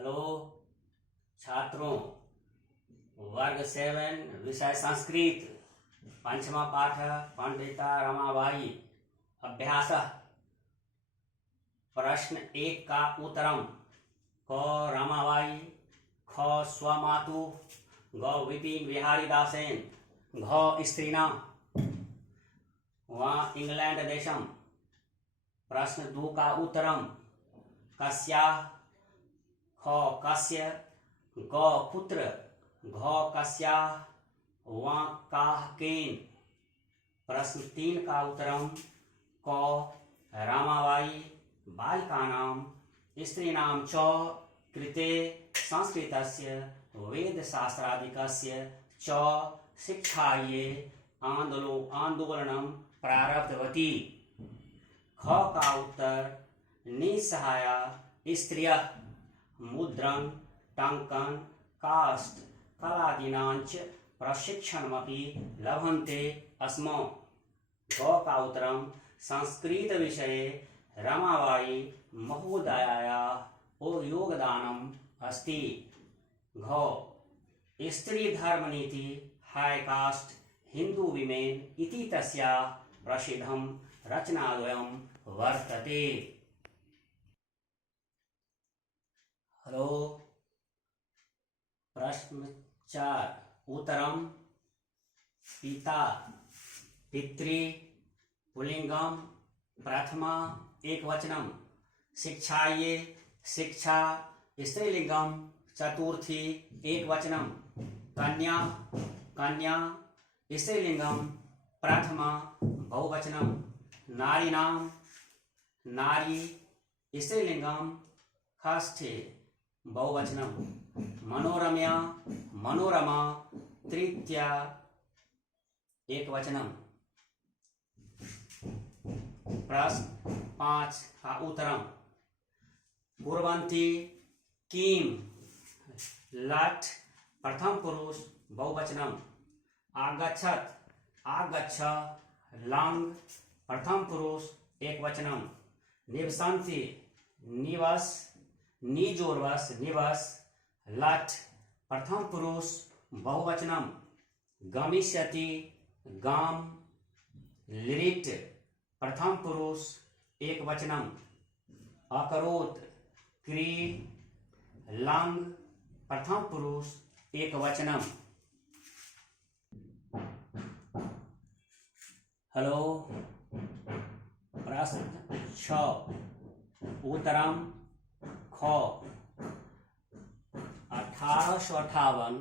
Hello छात्रों, वर्ग 7 विषय संस्कृत पंचमा पाठ पंडिता रमाबाई अभ्यास प्रश्न 1 का उत्तरम क रमाबाई ख स्वमातु ग विपिन बिहारी दासेन घ स्त्रीणा व इंग्लैंड देशम। प्रश्न 2 का उत्तरम कस्या ख कस्य ग पुत्र घ कस्या व काह केन। प्रश्न 3 का उत्तरम क रामाबाई बालिकानां स्त्रीणां च कृते संस्कृतस्य वेदशास्त्रादिकस्य च शिक्षायै आंदोलनं प्रारब्धवती। ख का उत्तर निस्सहाया स्त्रियः मुद्रण टंकन काष्ठ कलादीनांच प्रशिक्षणमपि लभन्ते स्म। ग का उत्तरम संस्कृत विषये रमाबाई महोदयायाः योगदानम् अस्ति। घ स्त्री धर्म नीति हाई कास्ट हिंदू विमेन इति तस्याः प्रसिद्धं रचनाद्वयं वर्तते। हेलो प्रश्न 4 उत्तरम पिता पितृ पुल्लिंगम प्रथमा एकवचनम शिक्षायै शिक्षा स्त्रीलिंगम चतुर्थी एकवचनम कन्या कन्या स्त्रीलिंगम प्रथमा बहुवचनम नारीणां नारी स्त्रीलिंगम षष्ठी बहुवचनम मनोरम्या मनोरमा तृतीया एकवचनम। प्रश्न 5 का उत्तरम कुर्वन्ति किम लट् प्रथम पुरुष बहुवचनम आगच्छत् आगच्छ लंग प्रथम पुरुष एकवचनम निवसन्ति निवस निजोर्वस निवस लट् प्रथम पुरुष बहुवचनम गमिष्यति गाम लिट् प्रथम पुरुष एकवचनम अकरोत् क्री लंग प्रथम पुरुष एकवचनम। हेलो प्रश्न 6 उत्तरम ख 1858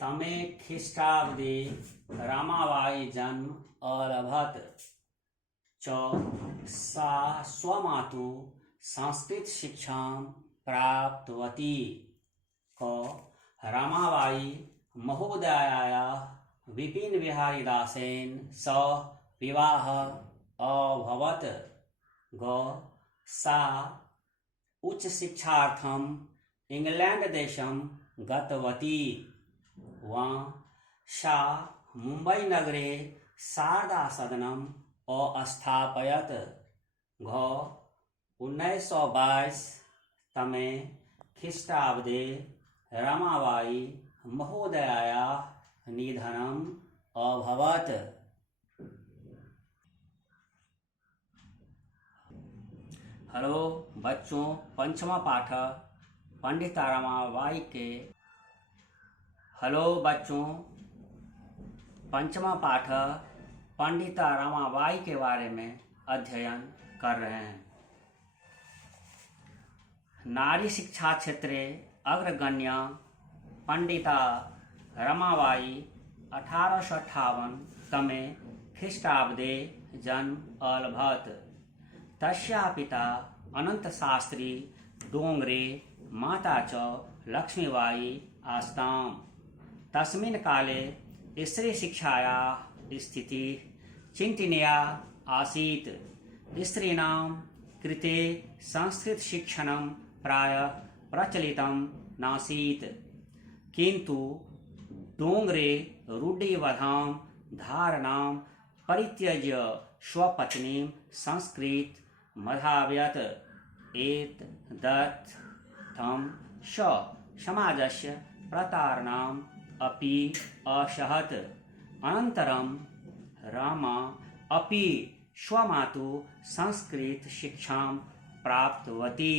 तमे ख्रीष्टाब्दे रमाबाई जन्म अलभत च सा स्वमातु संस्कृत शिक्षां प्राप्तवती। क रमाबाई महोदयायाः विपिन बिहारी दासेन सह विवाह अभवत्। ग सा उच्च शिक्षार्थम इंग्लैंड देशं गतवती व सा मुंबई नगरे शारदा सदनम अस्थापयत्। घ 1922 तमे ख्रीष्टाब्दे रमाबाई महोदयायाः निधनम् अभवत्। हेलो बच्चों, पंचमा पाठ पंडिता रमाबाई के हेलो बच्चों, पंचमा पाठ पंडिता रमाबाई के बारे में अध्ययन कर रहे हैं। नारी शिक्षा क्षेत्रे अग्रगण्य पंडिता रमाबाई 1858 तमे ख्रीष्टाब्दे जन्म अलभत। तस्याः पिता अनंत शास्त्री डोंगरे माता च लक्ष्मीबाई आस्ताम्। तस्मिन् काले स्त्री शिक्षायाः स्थितिः चिन्तनीया आसीत्। स्त्रीणां कृते संस्कृत शिक्षणं प्रायः प्रचलितं नासीत्, किन्तु डोंगरे रूढिबद्धां धारणां परित्यज्य स्वपत्नीं संस्कृत मधाव्यत। एतदर्थं स समाजस्य प्रतारणाम् अपि असहत्। अनन्तरं रमा अपि स्वमातुः संस्कृत शिक्षां प्राप्तवती।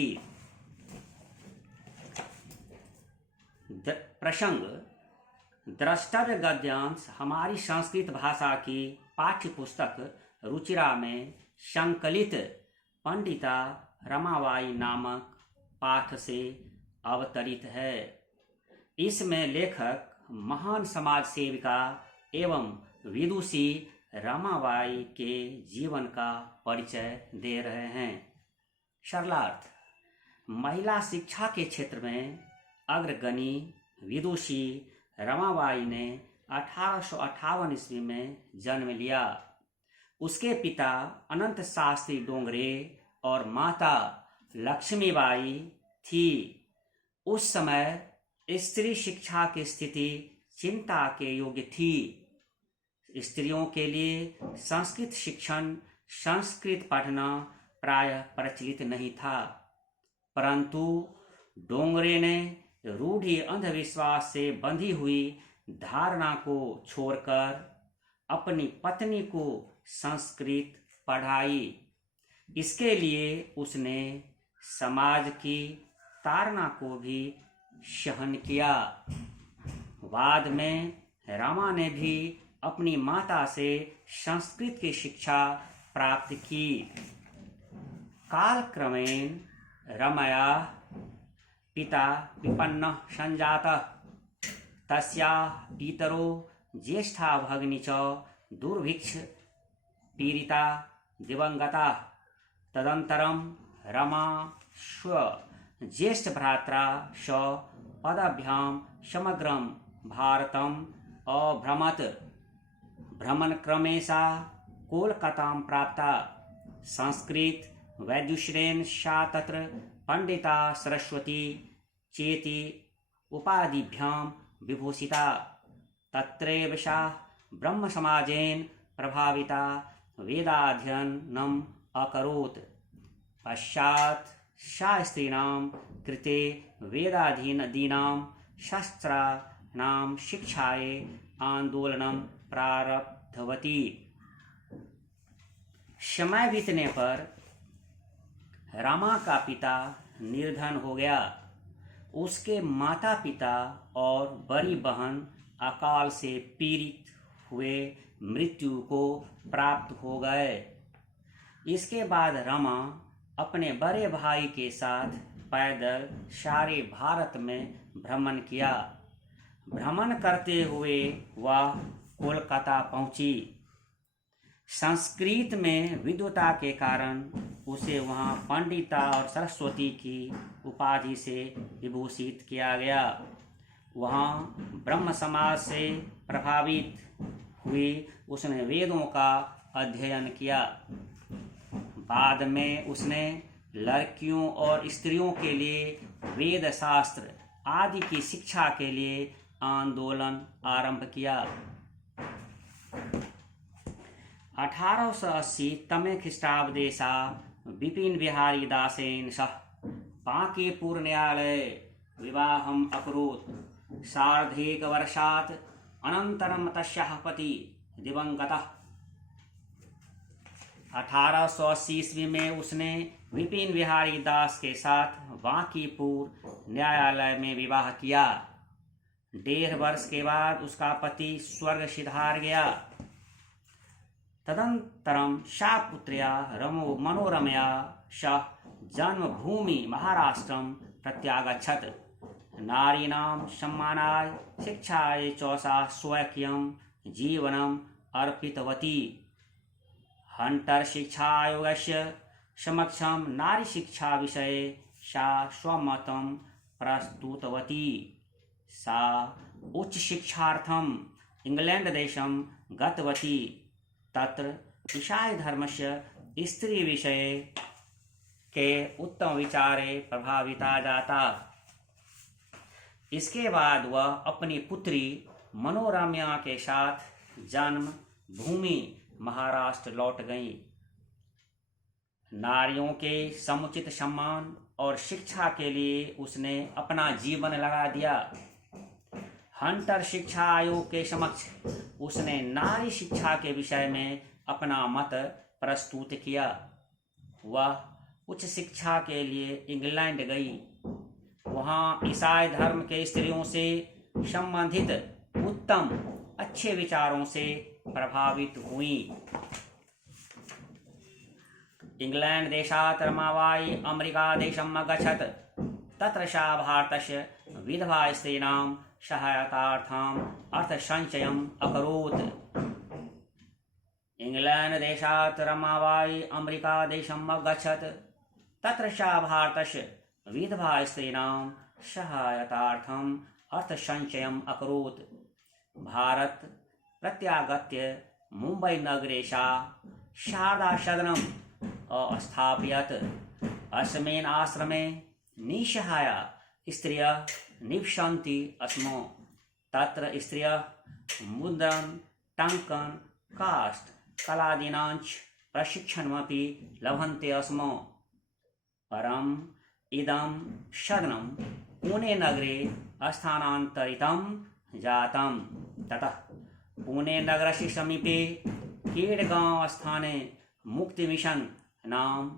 प्रसंग: द्रष्टव्य गद्यांश हमारी संस्कृत भाषा की पाठ्य पुस्तक रुचिरा में संकलित पंडिता रमाबाई नामक पाठ से अवतरित है। इसमें लेखक महान समाज सेविका एवं विदुषी रमाबाई के जीवन का परिचय दे रहे हैं। सरलार्थ: महिला शिक्षा के क्षेत्र में अग्रगणी विदुषी रमाबाई ने 1858 ईस्वी में जन्म लिया। उसके पिता अनंत शास्त्री डोंगरे और माता लक्ष्मीबाई थी। उस समय स्त्री शिक्षा की स्थिति चिंता के योग्य थी। स्त्रियों के लिए संस्कृत शिक्षण, संस्कृत पढ़ना प्रायः प्रचलित नहीं था, परंतु डोंगरे ने रूढ़ि अंधविश्वास से बंधी हुई धारणा को छोड़कर अपनी पत्नी को संस्कृत पढ़ाई। इसके लिए उसने समाज की ताड़ना को भी सहन किया। बाद में रमा ने भी अपनी माता से संस्कृत की शिक्षा प्राप्त की। कालक्रमेण रमायाः पिता विपन्नः संजातः। तस्याः पितरो ज्येष्ठा भगिनी च दुर्भिक्ष पीड़िता दिवंगताः। तदनन्तरं रमा स्व ज्येष्ठ भ्रात्रा स पदाभ्यां समग्रं भारतम् अभ्रमत्। भ्रमणक्रमे सा कोलकातां प्राप्ता। संस्कृत वैदुष्येन सा तत्र पंडिता सरस्वती चेति उपाधिभ्यां विभूषिता। तत्रैव सा ब्रह्मसमाजेन प्रभाविता वेदाध्ययनम् अकरोत्। पश्चात् सा स्त्रीणां कृते वेदाधीनां शास्त्राणां शिक्षायै आंदोलनं प्रारब्धवती। समय बीतने पर रमा का पिता निर्धन हो गया। उसके माता पिता और बड़ी बहन अकाल से पीड़ित हुए मृत्यु को प्राप्त हो गए। इसके बाद रमा अपने बड़े भाई के साथ पैदल सारे भारत में भ्रमण किया। भ्रमण करते हुए वह कोलकाता पहुंची। संस्कृत में विद्वता के कारण उसे वहां पंडिता और सरस्वती की उपाधि से विभूषित किया गया। वहां ब्रह्म समाज से प्रभावित हुई उसने वेदों का अध्ययन किया। बाद में उसने लड़कियों और स्त्रियों के लिए वेद शास्त्र आदि की शिक्षा के लिए आंदोलन आरंभ किया। 1880 तमे ख्रीष्टाब्देशा विपिन बिहारी दासेन सह बांकीपुर न्यायालये विवाहम् अकरोत्। सार्धैकवर्षात् अनन्तरं तस्याः पति दिवंगतः। 1880 ईस्वी में उसने विपिन बिहारी दास के साथ बांकीपुर न्यायालय में विवाह किया। 1.5 वर्ष के बाद उसका पति स्वर्ग सिधार गया। तदनन्तरं सा पुत्र्या मनोरमया सह जन्मभूमि महाराष्ट्रं प्रत्यागच्छत्। नारीणां सम्मानाय शिक्षायै च सा स्वकीयं जीवनम् अर्पितवती। हंटर शिक्षा आयोगस्य समक्षं नारी शिक्षा विषये सा स्वमतं प्रस्तुतवती। सा उच्च शिक्षार्थम् इंग्लैंड देशं गतवती। तत्र ईसाई धर्मस्य स्त्री विषये के उत्तम विचारे प्रभाविता जाता। इसके बाद वह अपनी पुत्री मनोरम्या के साथ जन्म भूमि महाराष्ट्र लौट गई। नारियों के समुचित सम्मान और शिक्षा के लिए उसने अपना जीवन लगा दिया। हंटर शिक्षा आयोग के समक्ष उसने नारी शिक्षा के विषय में अपना मत प्रस्तुत किया। वह उच्च शिक्षा के लिए इंग्लैंड गई। वहाँ ईसाई धर्म के स्त्रियों से संबंधित उत्तम अच्छे विचारों से प्रभावित हुई। इंग्लैंड देशात् रमाबाई अमेरिका देशम् अगच्छत्। तत्र सा भारतस्य विधवा स्त्रीणां सहायतार्थम् अर्थसञ्चयम् अकरोत्। इंग्लैंड देशात् रमाबाई अमेरिका देशम् अगच्छत्। तत्र सा भारतस्य विधवा स्त्रीणां सहायतार्थम् अर्थसञ्चयम् अकरोत्। भारत प्रत्यागत्य मुंबई नगरे सा शारदा सदनम् अस्थापयत्। अस्मिन् आश्रमे निःसहाया स्त्रियः निवसन्ति स्म। तत्र स्त्रियः मुद्रण, टङ्कन, काष्ठ कलादीनाञ्च प्रशिक्षणमपि लभन्ते स्म। परम् इदं सदनं पुणे नगरे स्थानान्तरितं जातम्। ततः पुणे नगरस्य समीपे केडगांव स्थाने मुक्ति मिशन नाम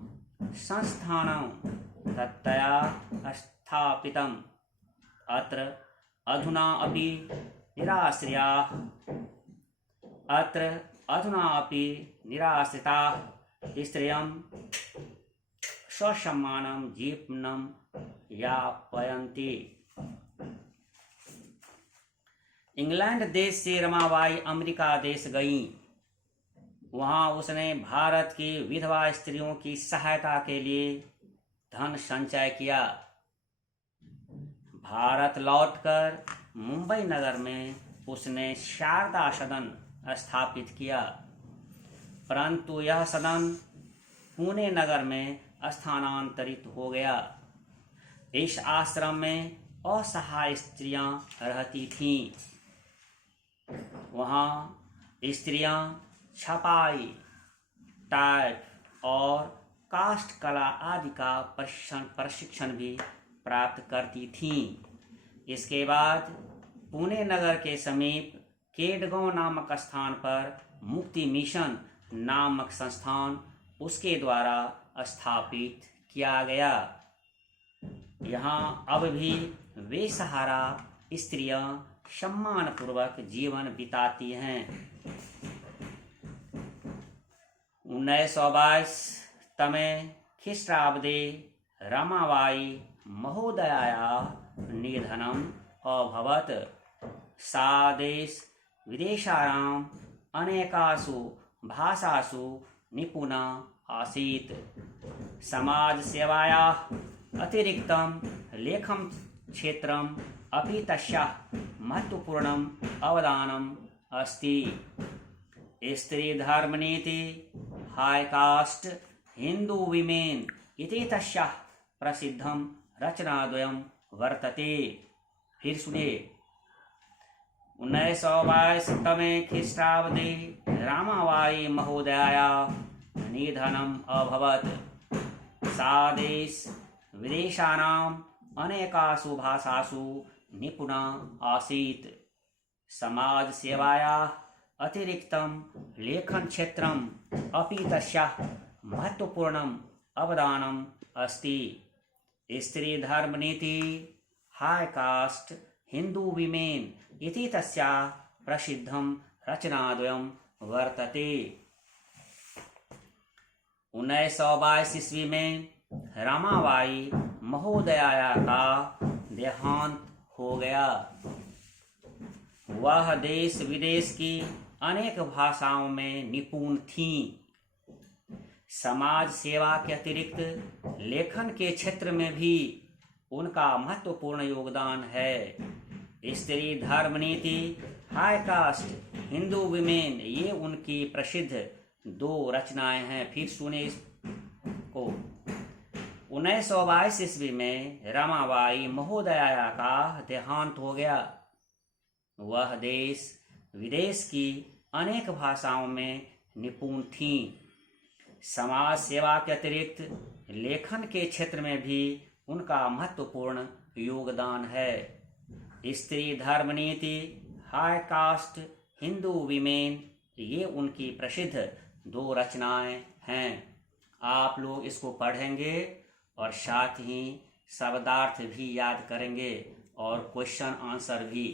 संस्थानं तत्तया स्थापितम्। अत्र अधुना अपि निराश्रिताः स्त्रियं स्वसम्मानं जीवनं यापयन्ति। इंग्लैंड देश से रमाबाई अमेरिका देश गईं। वहां उसने भारत की विधवा स्त्रियों की सहायता के लिए धन संचय किया। भारत लौटकर मुंबई नगर में उसने शारदा सदन स्थापित किया, परंतु यह सदन पुणे नगर में स्थानांतरित हो गया। इस आश्रम में असहाय स्त्रियां रहती थीं। वहाँ स्त्रियां छपाई, टाइप और काष्ठ कला आदि का प्रशिक्षण भी प्राप्त करती थीं। इसके बाद पुणे नगर के समीप केडगांव नामक स्थान पर मुक्ति मिशन नामक संस्थान उसके द्वारा स्थापित किया गया। यहाँ अब भी बेसहारा स्त्रियां सम्मानपूर्वक जीवन बिताती हैं। 1922 तमे ख्रीष्टाब्दे रमाबाई महोदयायाः निधनम् अभवत्। सा देश विदेशानाम् अनेकासु भाषासु निपुणा आसीत्। समाज सेवायाः अतिरिक्तं लेखन क्षेत्रम् अपि तस्याः महत्वपूर्णम् अवदानम् अस्ति। स्त्री धर्म नीति, हाई कास्ट, हिंदू विमेन इति तस्याः प्रसिद्धं रचनाद्वयं वर्तते। फिर सुनिए। 1922 तमे ख्रीष्टाब्दे रमाबाई महोदयायाः निधनम् अभवत्। सा देश विदेशानाम् अनेकासु भाषासु निपुणा आसीत्। समाज सेवायाः अतिरिक्तं लेखन क्षेत्रम् अपि तस्याः महत्वपूर्णम् अवदानम् अस्ति। स्त्री धर्म नीति, हाई कास्ट, हिंदू विमेन इति तस्याः प्रसिद्धं रचनाद्वयं वर्तते। 1922 ईस्वी में रमाबाई महोदया का देहांत हो गया। वह देश विदेश की अनेक भाषाओं में निपुण थीं। समाज सेवा के अतिरिक्त लेखन के क्षेत्र में भी उनका महत्वपूर्ण योगदान है। स्त्री धर्म नीति, हाई कास्ट, हिंदू विमेन ये उनकी प्रसिद्ध 2 रचनाएं हैं। फिर सुने इसको। 1922 ईस्वी में रमाबाई महोदया का देहांत हो गया। वह देश विदेश की अनेक भाषाओं में निपुण थीं। समाज सेवा के अतिरिक्त लेखन के क्षेत्र में भी उनका महत्वपूर्ण योगदान है। स्त्री धर्म नीति, हाई कास्ट, हिंदू विमेन, ये उनकी प्रसिद्ध 2 रचनाएं हैं। आप लोग इसको पढ़ेंगे और साथ ही शब्दार्थ भी याद करेंगे और क्वेश्चन आंसर भी।